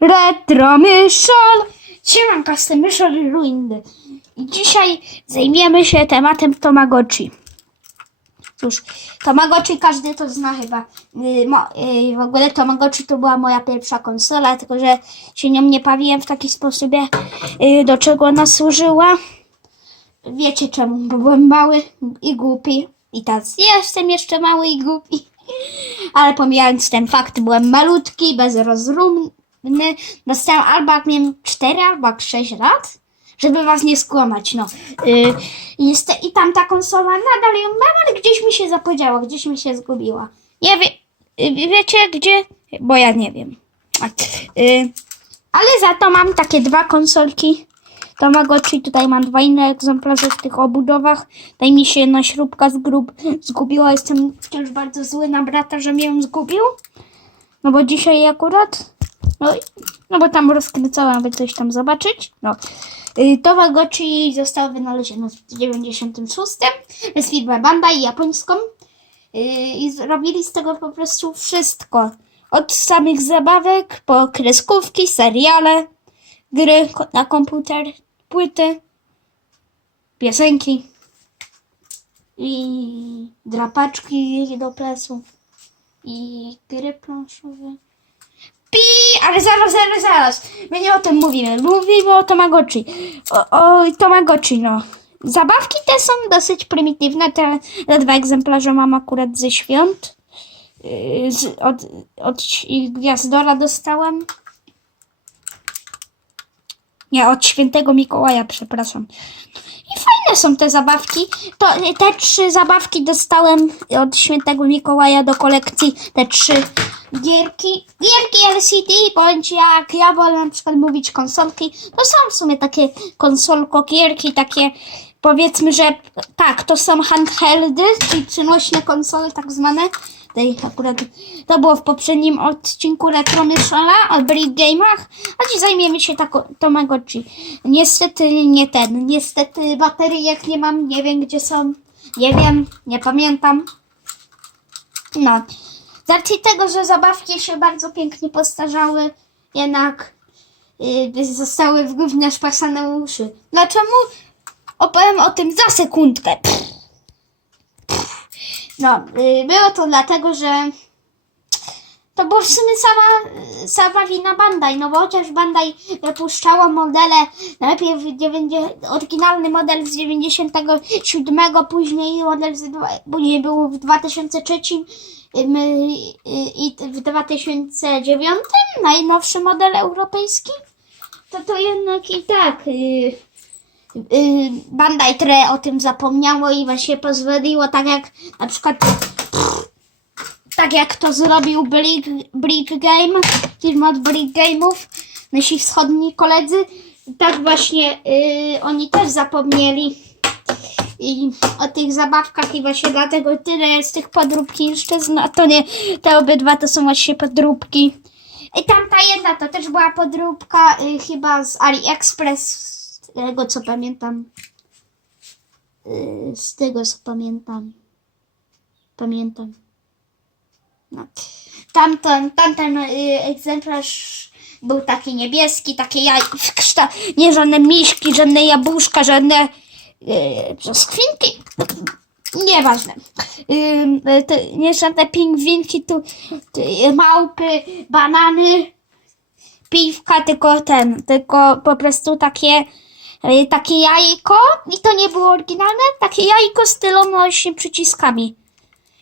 Retro Myszol! Siemanka, z tym Myszol Ruindy. I dzisiaj zajmiemy się tematem Tamagotchi. Cóż, Tamagotchi każdy to zna chyba. Mo, yy, w ogóle Tamagotchi to była moja pierwsza konsola, tylko że się nią nie bawiłem w taki sposób, yy, do czego ona służyła. Wiecie czemu, bo byłem mały i głupi. I teraz jestem jeszcze mały i głupi. Ale pomijając ten fakt, byłem malutki, bezrozumny. Dostałem albo jak miałem 4 albo jak 6 lat, żeby was nie skłamać, no. I, jest, I tam ta konsola nadal ją mam, ale gdzieś mi się zapodziała, gdzieś mi się zgubiła. Nie wie, yy, wiecie gdzie? Bo ja nie wiem. Yy, ale za to mam takie dwa konsolki. Tamagotchi, tutaj mam dwa inne egzemplarze w tych obudowach. Daj mi się jedna śrubka z grub zgubiła. Jestem wciąż bardzo zły na brata, że mnie ją zgubił. No bo dzisiaj akurat. No, no bo tam rozkręcałem, aby coś tam zobaczyć. No. Y, Tamagotchi zostało wynalezione w 96. Jest firmę Bandai japońską. Y, I zrobili z tego po prostu wszystko. Od samych zabawek po kreskówki, seriale, gry na komputer, płyty, piosenki i drapaczki do pleców i gry planszowe. Ale zaraz, zaraz, zaraz. My nie o tym mówimy. Mówimy o Tamagotchi. O, o Tamagotchi, no. Zabawki te są dosyć prymitywne. Te, te dwa egzemplarze mam akurat ze świąt. Yy, Z, od, od Gwiazdora dostałem. Nie, od świętego Mikołaja, przepraszam. Fajne są te zabawki. To, te trzy zabawki dostałem od świętego Mikołaja do kolekcji. Te trzy gierki. Gierki LCD, bądź jak ja wolę na przykład mówić konsolki. To są w sumie takie konsolko gierki, takie powiedzmy, że tak, to są handheldy, czyli przenośne konsole tak zwane. Tej akurat to było w poprzednim odcinku Retro Myszola o Brick Game'ach, a dziś zajmiemy się tako, Tamagotchi. Niestety nie ten, niestety bateryjek nie mam, nie wiem gdzie są, nie wiem, nie pamiętam. No, z racji tego, że zabawki się bardzo pięknie postarzały, jednak yy, zostały w gównie szpasane uszy. Dlaczego? Opowiem o tym za sekundkę. No, y, było to dlatego, że to było w sumie sama, sama wina Bandai, no bo chociaż Bandai wypuszczało modele, najpierw 90, oryginalny model z 97, później model z, później był w 2003 ym, y, i w 2009 najnowszy model europejski, to to jednak i tak... y, y, Bandai trochę o tym zapomniało i właśnie pozwoliło tak jak na przykład tak jak to zrobił Brick, Brick Game, firma od Brick Game'ów, nasi wschodni koledzy, tak właśnie y, oni też zapomnieli i o tych zabawkach i właśnie dlatego tyle jest tych podróbki jeszcze zna, to nie, te obydwa to są właśnie podróbki. I tamta jedna to też była podróbka y, chyba z AliExpress, z tego co pamiętam. Y, z tego co pamiętam. Pamiętam. No. Tamten, tamten y, egzemplarz był taki niebieski, takie jaj, nie żadne miśki, żadne jabłuszka, żadne y, brzoskwinki. Nieważne. Ym, y, to nie żadne pingwinki, tu, tu małpy, banany, piwka, tylko ten, tylko po prostu takie, takie jajko i to nie było oryginalne, takie jajko z tyloma właśnie przyciskami.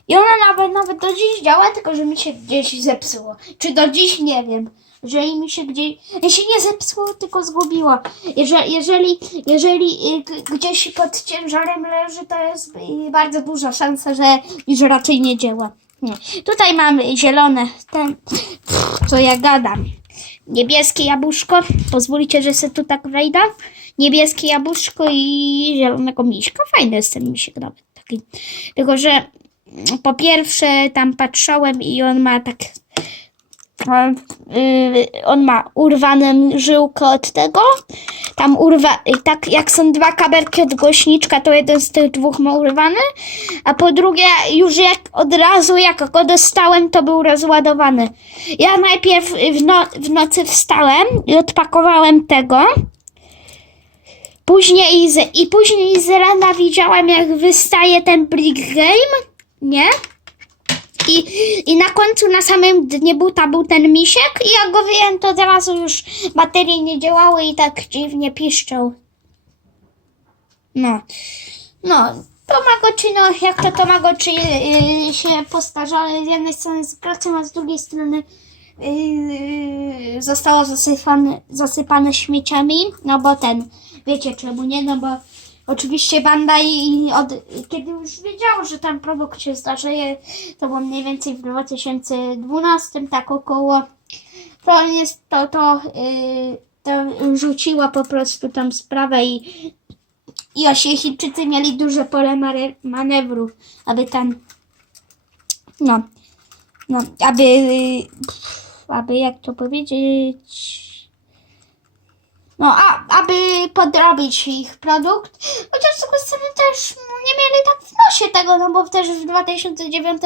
I ona nawet, nawet do dziś działa, tylko że mi się gdzieś zepsuło. Czy do dziś nie wiem. Że mi się gdzieś. Się nie zepsuło, tylko zgubiło. Jeżeli, jeżeli, jeżeli y, gdzieś pod ciężarem leży, to jest y, bardzo duża szansa, że już raczej nie działa. Nie. Tutaj mamy zielone, ten, co ja gadam. Niebieskie jabłuszko. Pozwólcie, że se tu tak wejdę. Niebieskie jabłuszko i zielonego miśka. Fajny jest ten misiek nawet. Taki. Tylko, że po pierwsze tam patrzałem i on ma tak e, y, on ma urwaną żyłkę od tego. Tam urwa, tak jak są dwa kabelki od głośniczka, to jeden z tych dwóch ma urwany, a po drugie już jak od razu jak go dostałem, to był rozładowany. Ja najpierw w, no, w nocy wstałem i odpakowałem tego. Później z, i później z rana widziałem jak wystaje ten Brick Game, nie? I, I na końcu, na samym dnie buta był ten misiek i jak go wyjąłem, to od razu już baterie nie działały i tak dziwnie piszczał. No. No. Tamagotchi, no jak to Tamagotchi yy, się postarzały, z jednej strony z pracą, a z drugiej strony yy, zostało zasypane, zasypane śmieciami, no bo ten, wiecie czemu nie, no bo oczywiście Bandai od, kiedy już wiedziało, że ten produkt się zdarzeje, to było mniej więcej w 2012, tak około, to jest to, to, yy, to rzuciła po prostu tam sprawę i i osi Chińczycy mieli duże pole manewru, aby tam, no, no, aby, aby jak to powiedzieć, no, a, aby podrobić ich produkt, chociaż z drugiej strony też nie mieli tak w nosie tego, no bo też w 2009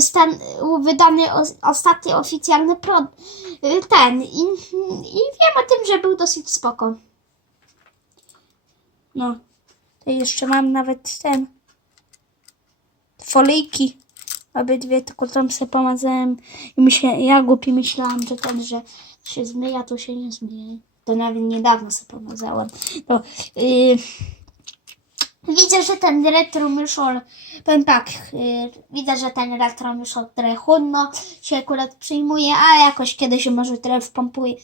stan, wydany os, ostatni oficjalny pro, ten i, i wiem o tym, że był dosyć spoko. No. To jeszcze mam nawet ten. Folijki. Obydwie tylko tam sobie pomazałem. I myślę, ja głupi myślałam, że ten, że się zmyja, to się nie zmyje. To nawet niedawno sobie pomazałem. To, yy, widzę, że ten retro myszol, powiem tak, yy, widzę, że ten retro myszol trochę chłodno się akurat przyjmuje, a jakoś kiedyś może trochę wpompuje,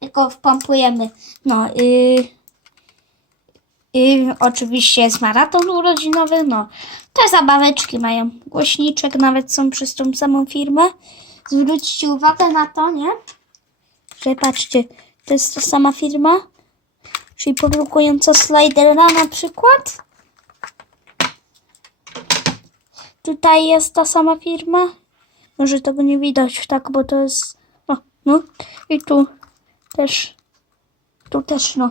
tylko wpompujemy. No, yy, i oczywiście jest maraton urodzinowy, no. Te zabaweczki mają głośniczek, nawet są przez tą samą firmę. Zwróćcie uwagę na to, nie? Że patrzcie, to jest ta sama firma. Czyli produkująca slidera na przykład. Tutaj jest ta sama firma. Może tego nie widać, tak, bo to jest... No, no. I tu też tu też, no,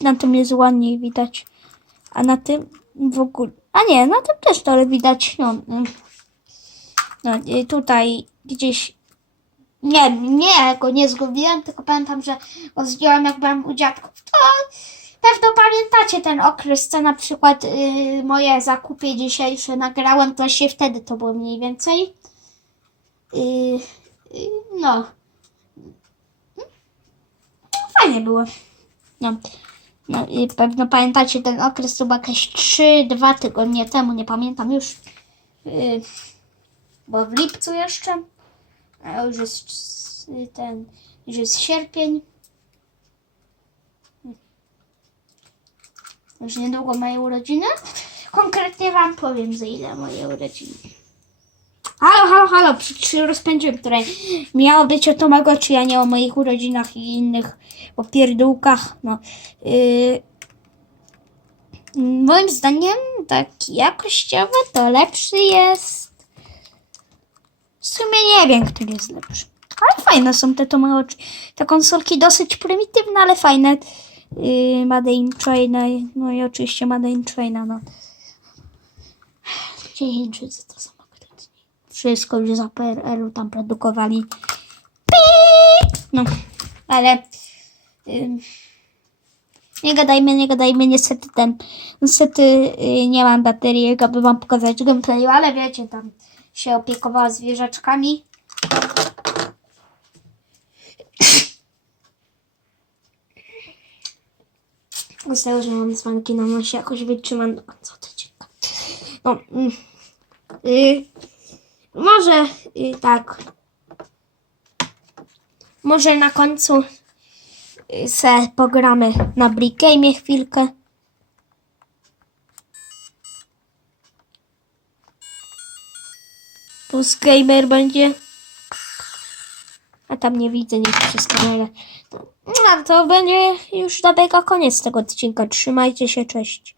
na tym jest ładniej widać. A na tym w ogóle. A nie, na tym też to widać. No, no i tutaj gdzieś. Nie, nie, go nie zgubiłem, tylko pamiętam, że go zdjąłem jak byłem u dziadków. To pewno pamiętacie ten okres, co na przykład yy, moje zakupy dzisiejsze nagrałem, to się wtedy to było mniej więcej. Yy, yy, no. Fajnie było. No. no i pewno pamiętacie ten okres, to był jakieś 3-2 tygodnie temu, nie pamiętam już. Yy, bo w lipcu jeszcze. A już jest ten, już jest sierpień. Już niedługo moje urodziny. Konkretnie wam powiem za ile moje urodziny. Halo, halo, halo, się rozpędziłem, które miało być o Tamagotchi, a nie o moich urodzinach i innych opierdółkach. No. Yy, moim zdaniem taki jakościowy to lepszy jest. Sumie nie wiem, który jest lepszy. Ale fajne są te Tamagotchi. Te konsolki dosyć prymitywne, ale fajne. Yy, Made in China, no i oczywiście Made in China, no. Chińczycy to są konkretnie. Wszystko już za PRL-u tam produkowali. No, ale ym, nie gadajmy, nie gadajmy, niestety ten, niestety y, nie mam baterii, aby wam pokazać gameplayu, ale wiecie, tam się opiekowała zwierzaczkami. Zostało, że mam dzwonki na nosie, jakoś wytrzymam do końca odcinka. No, mm, y, może y, tak. Może na końcu y, se pogramy na Brick Game chwilkę. Plus gamer będzie. A tam nie widzę nic przez kamerę. No, to będzie już dobiega koniec tego odcinka. Trzymajcie się, cześć.